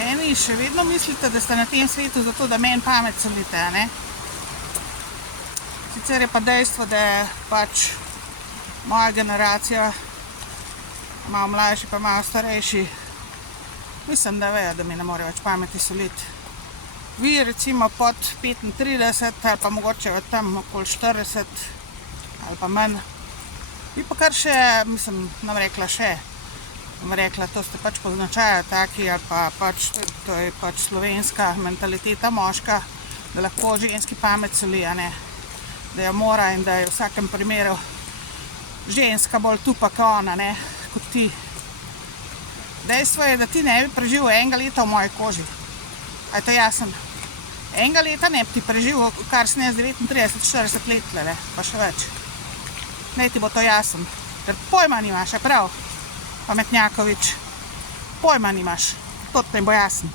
Eni še vedno mislite, da ste na tem svetu zato, da meni pamet solite, a ne? Sicer je pa dejstvo, da je pač moja generacija, malo mlajši pa malo starejši, mislim, da vejo, da mi ne morejo več pameti soliti. Vi recimo pod 35 ali pa mogoče od tam okoli 40 ali pa manj. Vi pa kar še, mislim, nam rekla še, nam rekla, to ste pač po značaju taki ali pa pač, to je pač slovenska mentaliteta moška, da lahko ženski pamet soli, a ne? Da jo mora in da je v vsakem primeru ženska bolj tupa kot ona, ne? Kot ti. Dejstvo je, da ti ne bi preživel enega leta v moji koži. A je to jasen? Enega leta ne bi ti preživel, kar si ne z 39-40 let, ne? Pa še več. Naj ti bo to jasen. Ker pojma nimaš, a prav? Pametnjakovič. Pojma nimaš. To ti bo jasen.